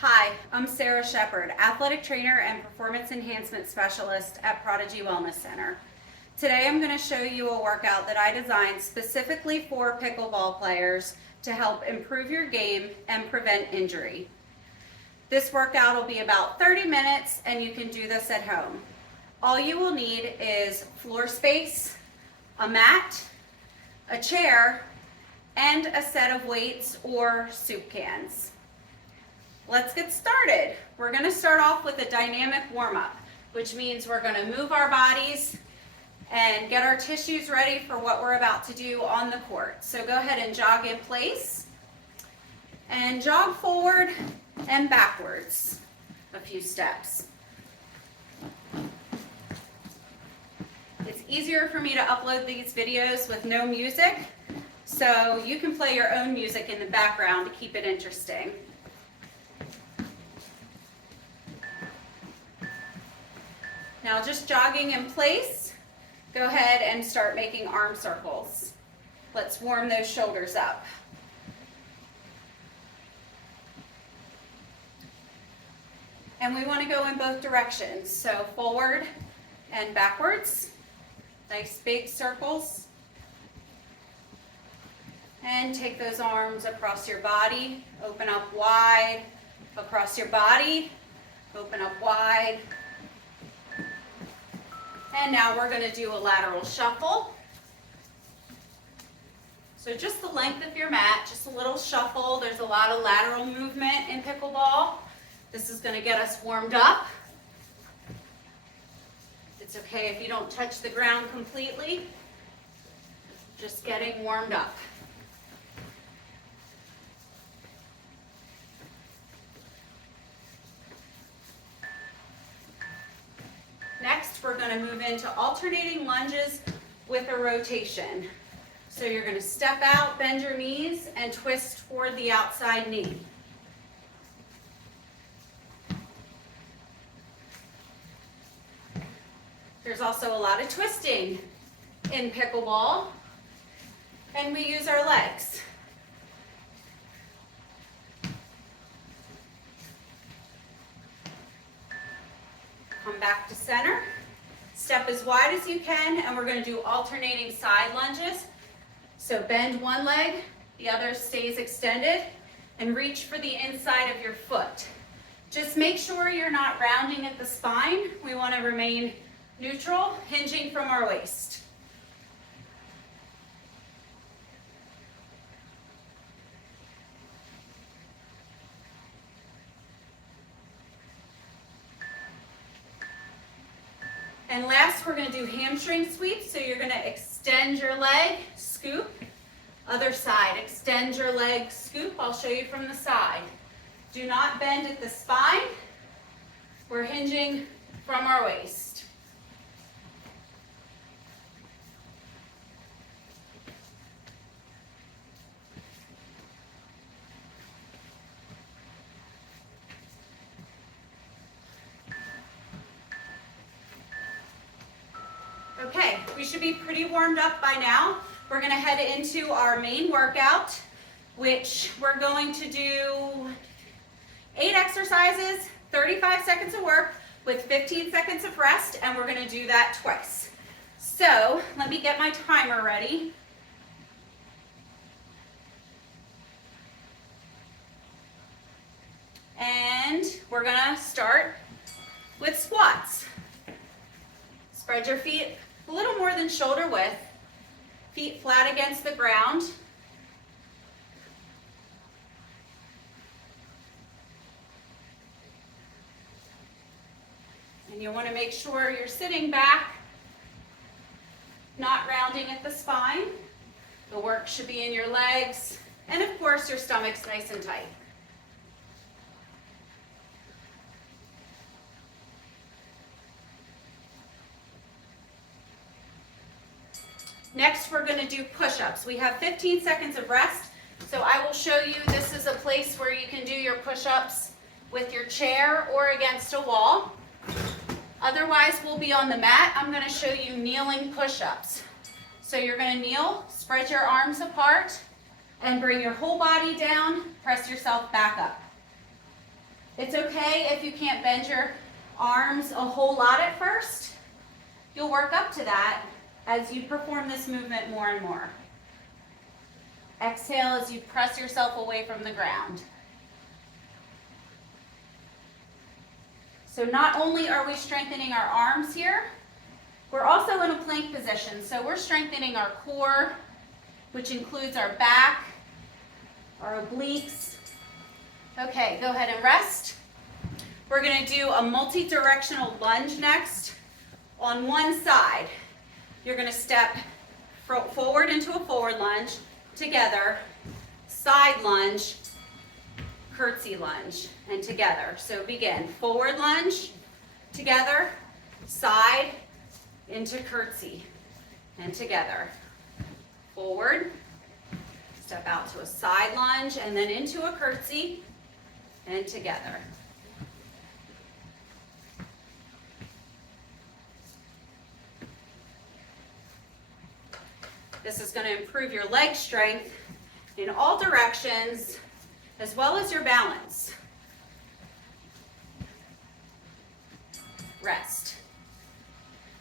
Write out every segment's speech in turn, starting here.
Hi, I'm Sarah Shepard, athletic trainer and performance enhancement specialist at Prodigy Wellness Center. Today I'm going to show you a workout that I designed specifically for pickleball players to help improve your game and prevent injury. This workout will be about 30 minutes and you can do this at home. All you will need is floor space, a mat, a chair, and a set of weights or soup cans. Let's get started. We're going to start off with a dynamic warm-up, which means we're going to move our bodies and get our tissues ready for what we're about to do on the court. So go ahead and jog in place and jog forward and backwards a few steps. It's easier for me to upload these videos with no music, so you can play your own music in the background to keep it interesting. Now just jogging in place, go ahead and start making arm circles. Let's warm those shoulders up. And we want to go in both directions, so forward and backwards. Nice big circles. And take those arms across your body, open up wide, across your body, open up wide. And now we're going to do a lateral shuffle. So just the length of your mat, just a little shuffle. There's a lot of lateral movement in pickleball. This is going to get us warmed up. It's okay if you don't touch the ground completely. Just getting warmed up. Next, we're going to move into alternating lunges with a rotation. So you're going to step out, bend your knees, and twist toward the outside knee. There's also a lot of twisting in pickleball, and we use our legs. Come back to center. Step as wide as you can, and we're going to do alternating side lunges. So bend one leg, the other stays extended, and reach for the inside of your foot. Just make sure you're not rounding at the spine. We want to remain neutral, hinging from our waist. And last, we're going to do hamstring sweeps. So you're going to extend your leg, scoop. Other side, extend your leg, scoop. I'll show you from the side. Do not bend at the spine. We're hinging from our waist. Okay, we should be pretty warmed up by now. We're going to head into our main workout, which we're going to do 8 exercises, 35 seconds of work with 15 seconds of rest, and we're going to do that twice. So let me get my timer ready. And we're going to start with squats. Spread your feet a little more than shoulder width, feet flat against the ground. And you want to make sure you're sitting back, not rounding at the spine. The work should be in your legs, and of course your stomach's nice and tight. Next, we're going to do push-ups. We have 15 seconds of rest, so I will show you. This is a place where you can do your push-ups with your chair or against a wall. Otherwise, we'll be on the mat. I'm going to show you kneeling push-ups. So you're going to kneel, spread your arms apart, and bring your whole body down. Press yourself back up. It's okay if you can't bend your arms a whole lot at first. You'll work up to that as you perform this movement more and more. Exhale as you press yourself away from the ground. So not only are we strengthening our arms here, we're also in a plank position. So we're strengthening our core, which includes our back, our obliques. Okay, go ahead and rest. We're going to do a multi-directional lunge next. On one side, you're going to step forward into a forward lunge, together, side lunge, curtsy lunge, and together. So begin, forward lunge, together, side, into curtsy, and together. Forward, step out to a side lunge, and then into a curtsy, and together. This is going to improve your leg strength in all directions, as well as your balance. Rest.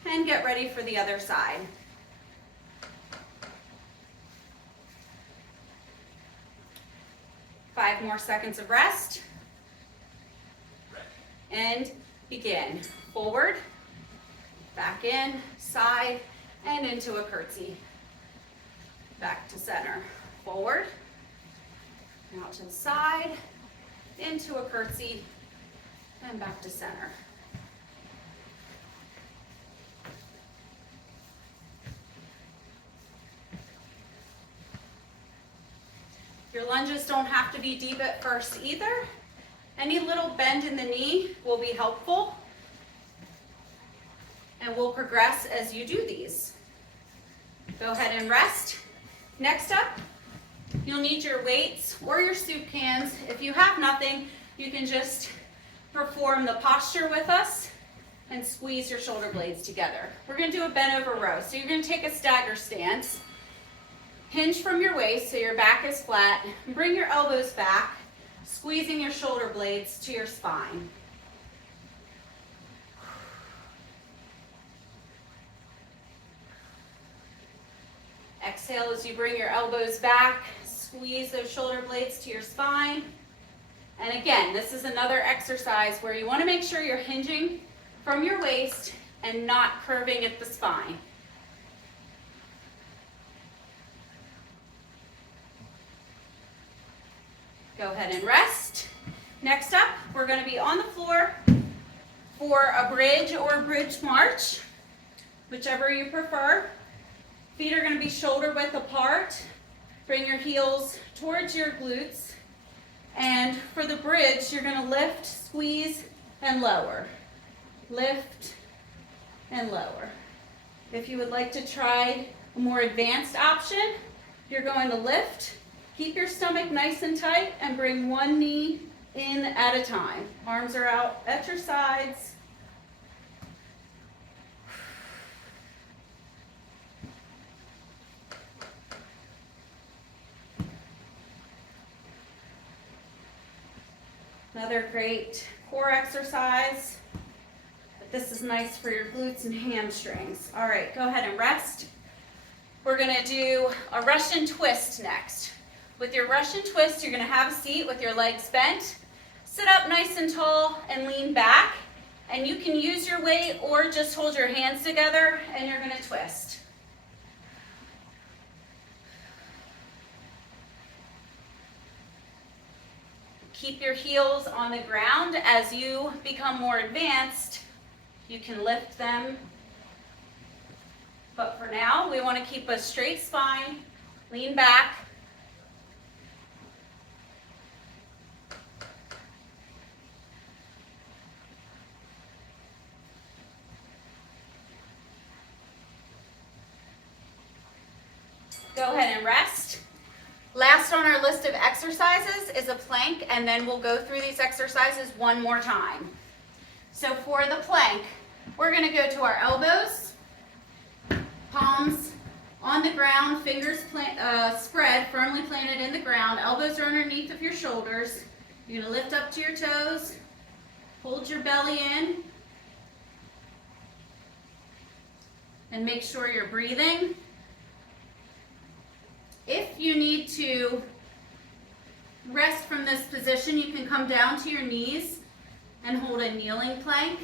And get ready for the other side. Five more seconds of rest. And begin. Forward, back in, side, and into a curtsy. Back to center. Forward, out to the side, into a curtsy, and back to center. Your lunges don't have to be deep at first either. Any little bend in the knee will be helpful, and we'll progress as you do these. Go ahead and rest. Next up, you'll need your weights or your soup cans. If you have nothing, you can just perform the posture with us and squeeze your shoulder blades together. We're going to do a bent over row. So you're going to take a stagger stance. Hinge from your waist so your back is flat. Bring your elbows back, squeezing your shoulder blades to your spine. Exhale as you bring your elbows back, squeeze those shoulder blades to your spine. And again, this is another exercise where you want to make sure you're hinging from your waist and not curving at the spine. Go ahead and rest. Next up, we're going to be on the floor for a bridge or bridge march, whichever you prefer. Feet are going to be shoulder width apart. Bring your heels towards your glutes. And for the bridge, you're going to lift, squeeze, and lower. Lift and lower. If you would like to try a more advanced option, you're going to lift. Keep your stomach nice and tight and bring one knee in at a time. Arms are out at your sides. Another great core exercise, but this is nice for your glutes and hamstrings. All right, go ahead and rest. We're gonna do a Russian twist next. With your Russian twist, you're going to have a seat with your legs bent. Sit up nice and tall and lean back. And you can use your weight or just hold your hands together and you're going to twist. Keep your heels on the ground. As you become more advanced, you can lift them. But for now, we want to keep a straight spine, lean back. Go ahead and rest. Last on our list of exercises is a plank, and then we'll go through these exercises one more time. So for the plank, we're going to go to our elbows, palms on the ground, fingers spread, firmly planted in the ground. Elbows are underneath of your shoulders. You're going to lift up to your toes Hold your belly in and make sure you're breathing. If you need to rest from this position, you can come down to your knees and hold a kneeling plank,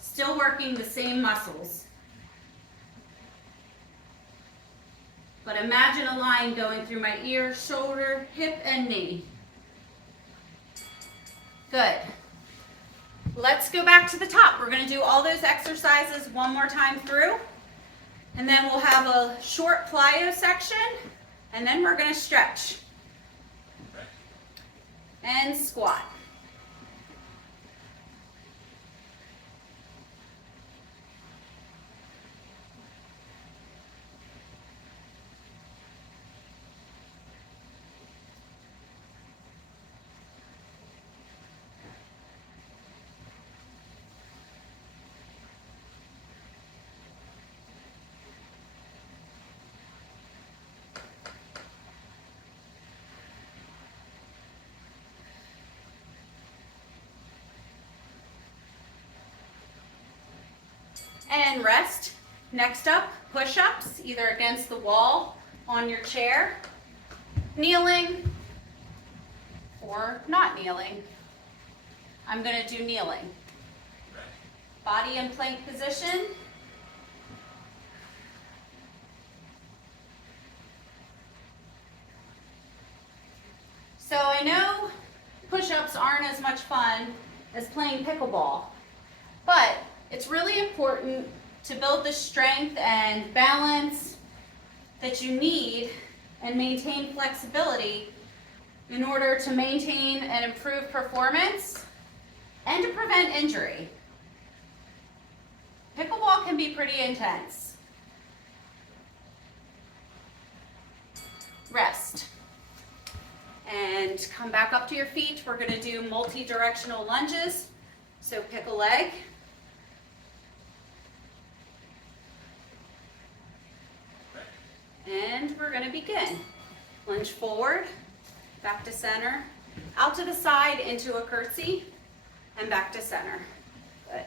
still working the same muscles. But imagine a line going through my ear, shoulder, hip, and knee. Good. Let's go back to the top. We're going to do all those exercises one more time through, and then we'll have a short plyo section, and then we're going to stretch and squat. And rest. Next up, push-ups, either against the wall, on your chair, kneeling, or not kneeling. I'm going to do kneeling. Body in plank position. So I know push-ups aren't as much fun as playing pickleball, but it's really important to build the strength and balance that you need and maintain flexibility in order to maintain and improve performance and to prevent injury. Pickleball can be pretty intense. Rest. And come back up to your feet. We're going to do multi-directional lunges. So pick a leg. And we're going to begin. Lunge forward, back to center, out to the side into a curtsy, and back to center. Good.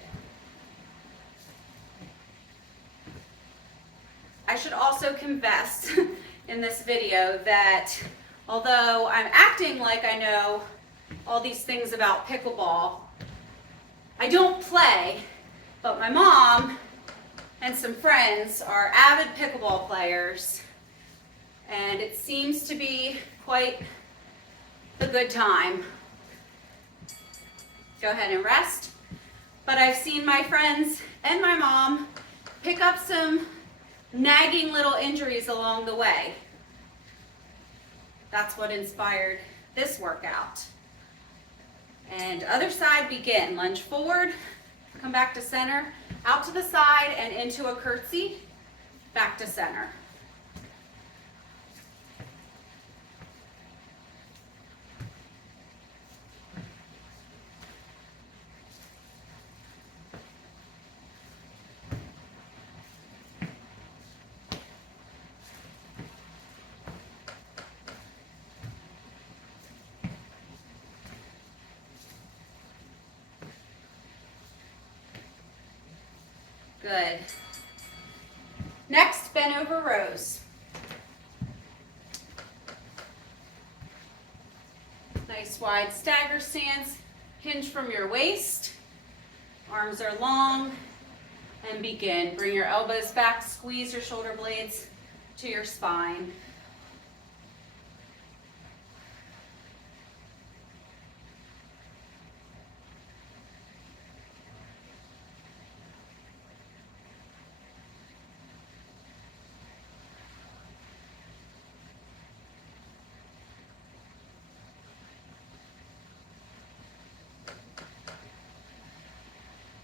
I should also confess in this video that although I'm acting like I know all these things about pickleball, I don't play, but my mom and some friends are avid pickleball players, and it seems to be quite a good time. Go ahead and rest. But I've seen my friends and my mom pick up some nagging little injuries along the way. That's what inspired this workout. And other side, begin. Lunge forward, come back to center, out to the side and into a curtsy, back to center. Good. Next, bent over rows. Nice wide stagger stance. Hinge from your waist. Arms are long. And begin. Bring your elbows back. Squeeze your shoulder blades to your spine.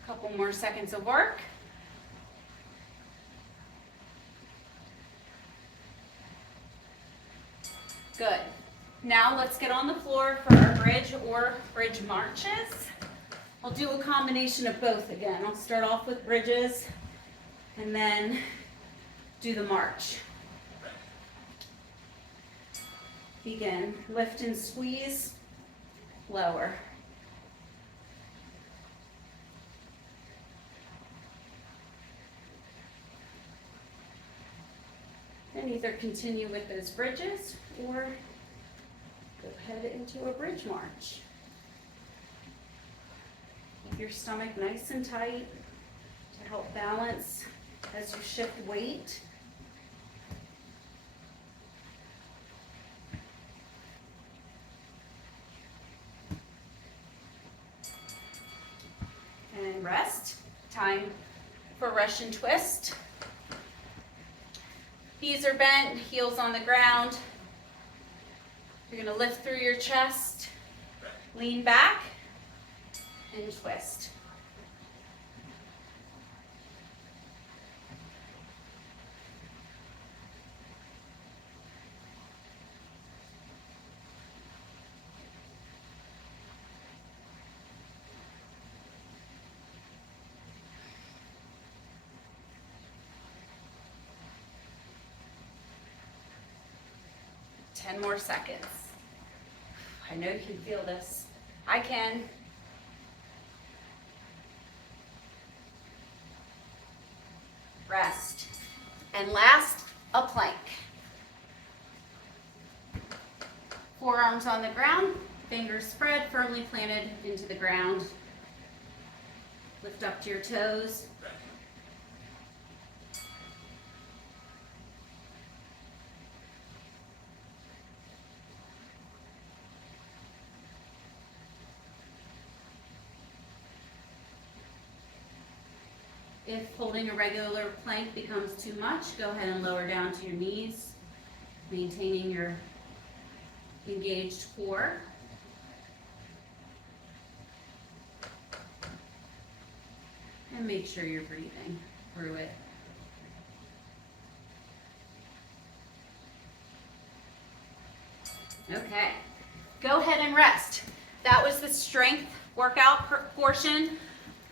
Couple more seconds of work. Good. Now let's get on the floor for our bridge or bridge marches. I'll do a combination of both again. I'll start off with bridges and then do the march. Begin. Lift and squeeze. Lower. And either continue with those bridges or go ahead into a bridge march. Keep your stomach nice and tight to help balance as you shift weight. And rest. Time for Russian twist. Knees are bent, heels on the ground. You're going to lift through your chest, lean back, and twist. Ten more seconds. I know you can feel this. I can. Rest. And last, a plank. Forearms on the ground, fingers spread, firmly planted into the ground. Lift up to your toes. If holding a regular plank becomes too much, go ahead and lower down to your knees, maintaining your engaged core. And make sure you're breathing through it. Okay, go ahead and rest. That was the strength workout portion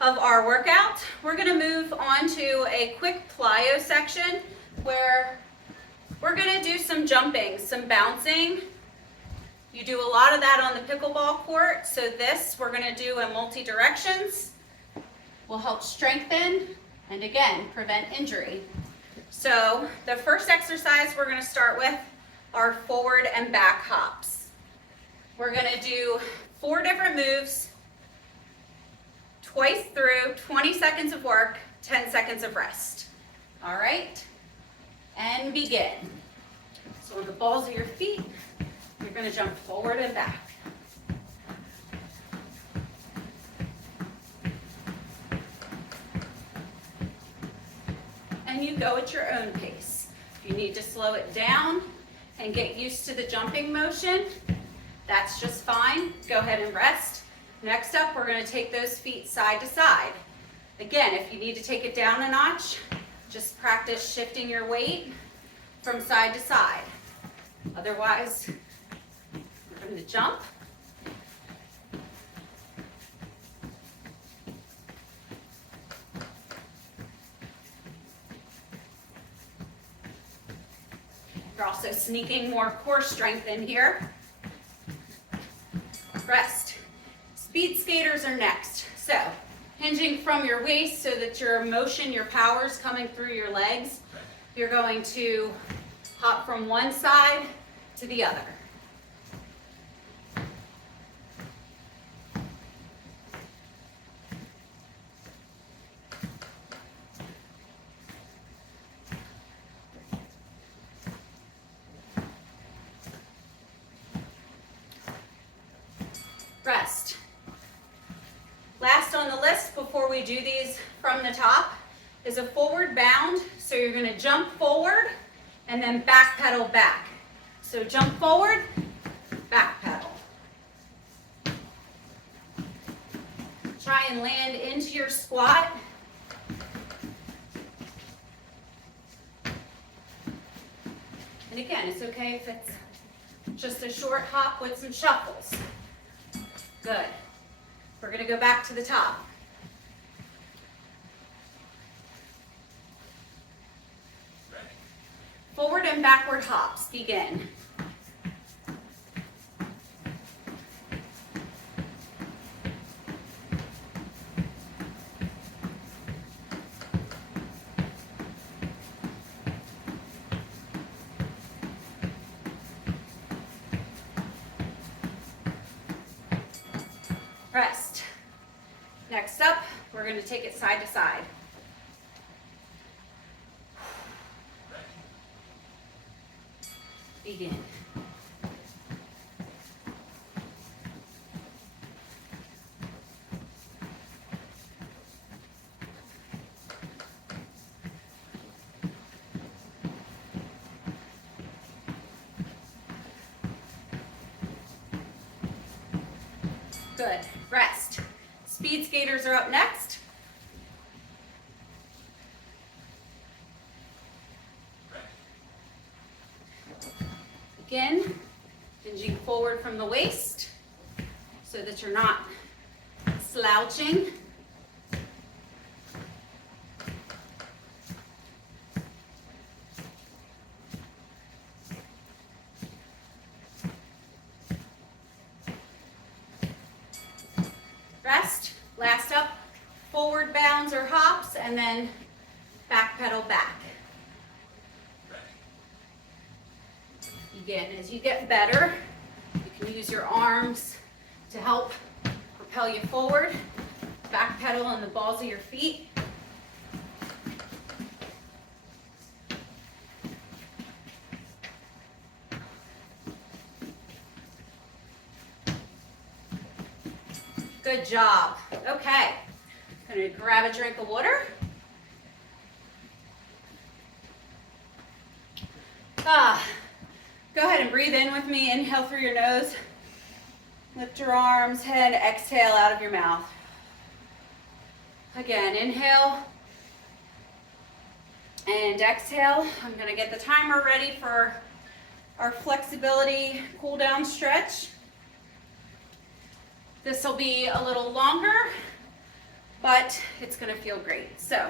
of our workout. We're going to move on to a quick plyo section where we're going to do some jumping, some bouncing. You do a lot of that on the pickleball court, so this we're going to do in multi-directions. Will help strengthen and again prevent injury. So the first exercise we're going to start with are forward and back hops. We're going to do 4 different moves twice through, 20 seconds of work, 10 seconds of rest. All right, and begin. So on the balls of your feet, you're going to jump forward and back. And you go at your own pace. If you need to slow it down and get used to the jumping motion, that's just fine. Go ahead and rest. Next up, we're going to take those feet side to side. Again, if you need to take it down a notch, just practice shifting your weight from side to side. Otherwise, we're going to jump. You're also sneaking more core strength in here. Rest. Speed skaters are next. So, hinging from your waist so that your motion, your power is coming through your legs. You're going to hop from one side to the other. Rest. Last on the list before we do these from the top is a forward bound. So you're going to jump forward and then back pedal back. So jump forward, back pedal. Try and land into your squat. And again, it's okay if it's just a short hop with some shuffles. Good. We're going to go back to the top. Forward and backward hops begin. Rest. Next up, we're going to take it side to side. Begin. Good. Rest. Speed skaters are up next. Again, hinging forward from the waist so that you're not slouching. Rest. Last up, forward bounds or hops, and then back pedal back. Again, as you get better, you can use your arms to help propel you forward. Back pedal on the balls of your feet. Good job. Okay, I'm going to grab a drink of water. Go ahead and breathe in with me. Inhale through your nose. Lift your arms, head, exhale out of your mouth. Again, inhale and exhale. I'm going to get the timer ready for our flexibility cool down stretch. This will be a little longer, but it's going to feel great. So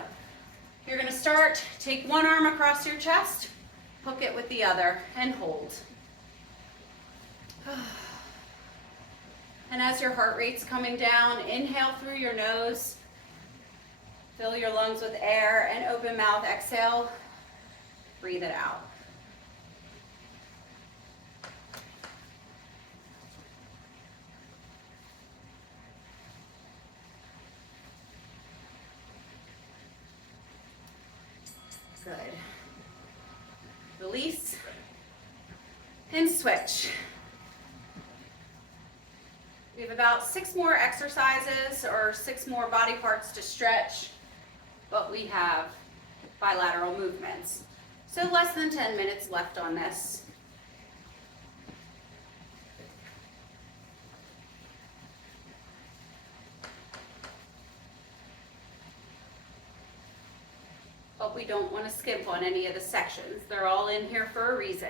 you're going to start, take one arm across your chest, hook it with the other, and hold. And as your heart rate's coming down, inhale through your nose, fill your lungs with air, and open mouth, exhale, breathe it out. Good. Release and switch. We have about 6 more exercises or 6 more body parts to stretch, but we have bilateral movements. So less than 10 minutes left on this. But we don't want to skimp on any of the sections. They're all in here for a reason.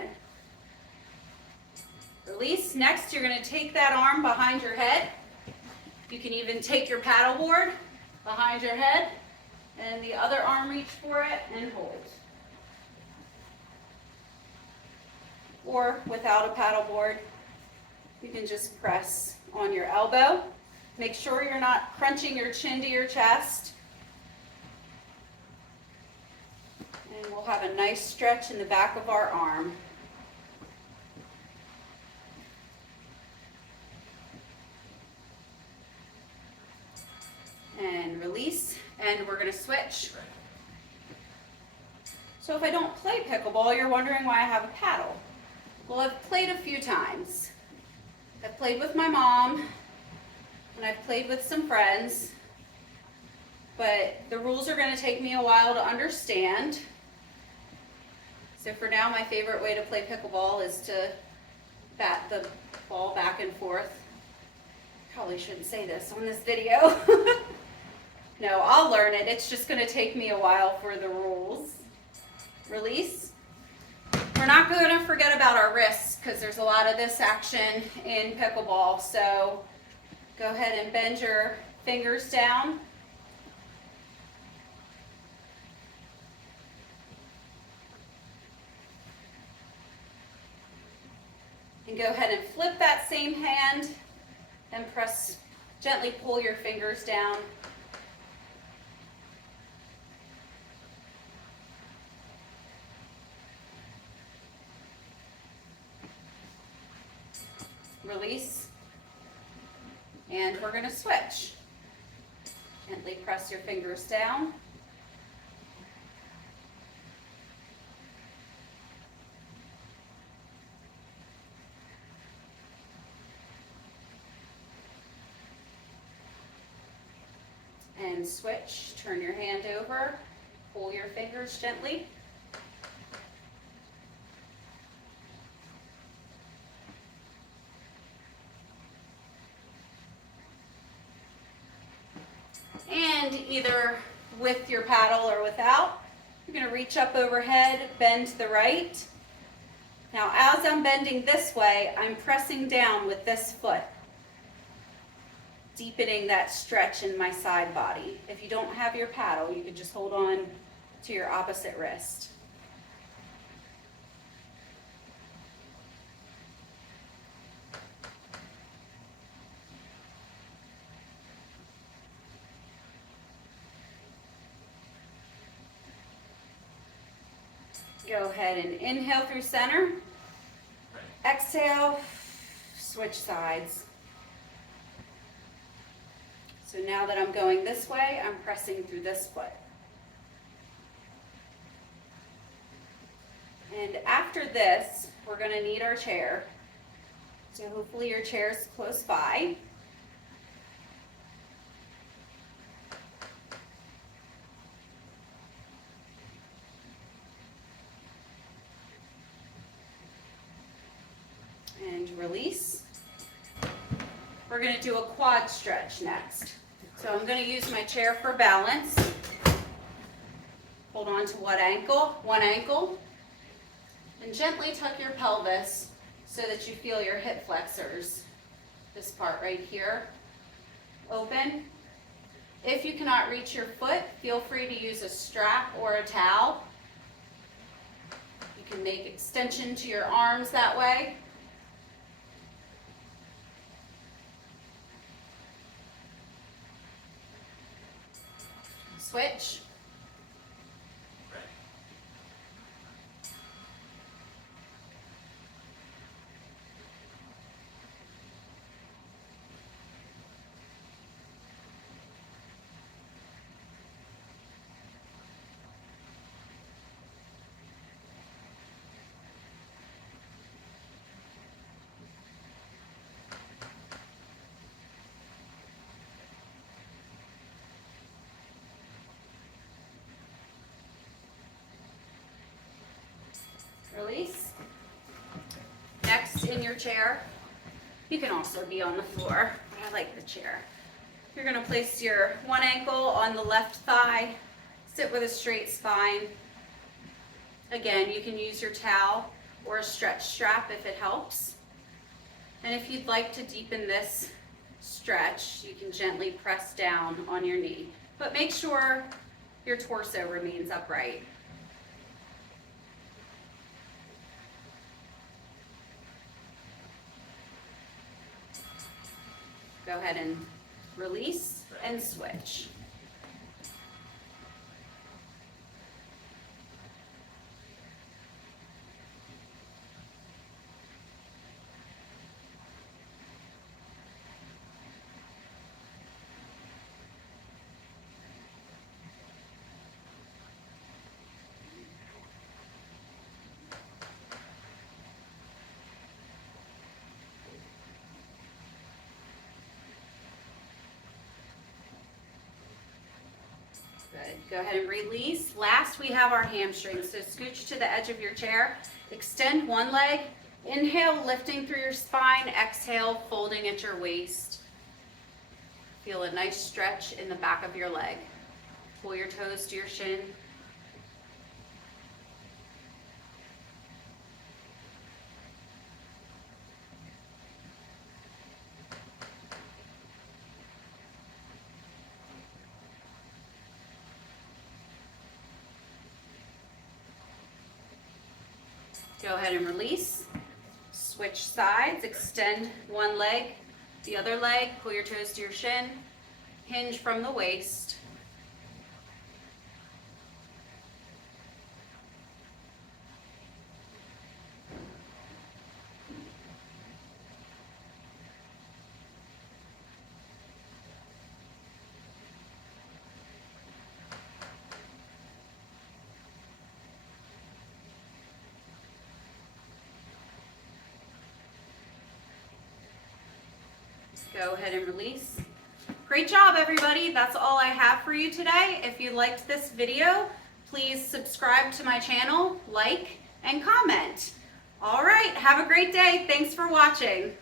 Release. Next, you're going to take that arm behind your head. You can even take your paddle board behind your head and the other arm reach for it and hold. Or without a paddle board, you can just press on your elbow. Make sure you're not crunching your chin to your chest. And we'll have a nice stretch in the back of our arm. And release, and we're going to switch. So if I don't play pickleball, you're wondering why I have a paddle. Well, I've played a few times. I've played with my mom, and I've played with some friends, but the rules are going to take me a while to understand. So for now, my favorite way to play pickleball is to bat the ball back and forth. Probably shouldn't say this on this video. No, I'll learn it. It's just going to take me a while for the rules. Release. We're not going to forget about our wrists because there's a lot of this action in pickleball. So go ahead and bend your fingers down. And go ahead and flip that same hand and press, gently pull your fingers down. Release. And we're going to switch. Gently press your fingers down. And switch, turn your hand over, pull your fingers gently. And either with your paddle or without, you're going to reach up overhead, bend to the right. Now as I'm bending this way, I'm pressing down with this foot, deepening that stretch in my side body. If you don't have your paddle, you could just hold on to your opposite wrist. Go ahead and inhale through center. Exhale, switch sides. So now that I'm going this way, I'm pressing through this foot. And after this, we're going to need our chair. So hopefully your chair is close by. And release. We're going to do a quad stretch next. So I'm going to use my chair for balance. Hold on to one ankle, and gently tuck your pelvis so that you feel your hip flexors. This part right here, open. If you cannot reach your foot, feel free to use a strap or a towel. You can make extension to your arms that way. Switch. Release. Next, in your chair, you can also be on the floor, but I like the chair. You're going to place your one ankle on the left thigh, sit with a straight spine. Again, you can use your towel or a stretch strap if it helps. And if you'd like to deepen this stretch, you can gently press down on your knee, but make sure your torso remains upright. Go ahead and release and switch. Good. Go ahead and release. Last, we have our hamstrings. So scooch to the edge of your chair. Extend one leg. Inhale, lifting through your spine. Exhale, folding at your waist. Feel a nice stretch in the back of your leg. Pull your toes to your shin. Go ahead and release. Switch sides, extend one leg, the other leg, pull your toes to your shin, hinge from the waist. Go ahead and release. Great job, everybody. That's all I have for you today. If you liked this video, please subscribe to my channel, like, and comment. All right, have a great day. Thanks for watching.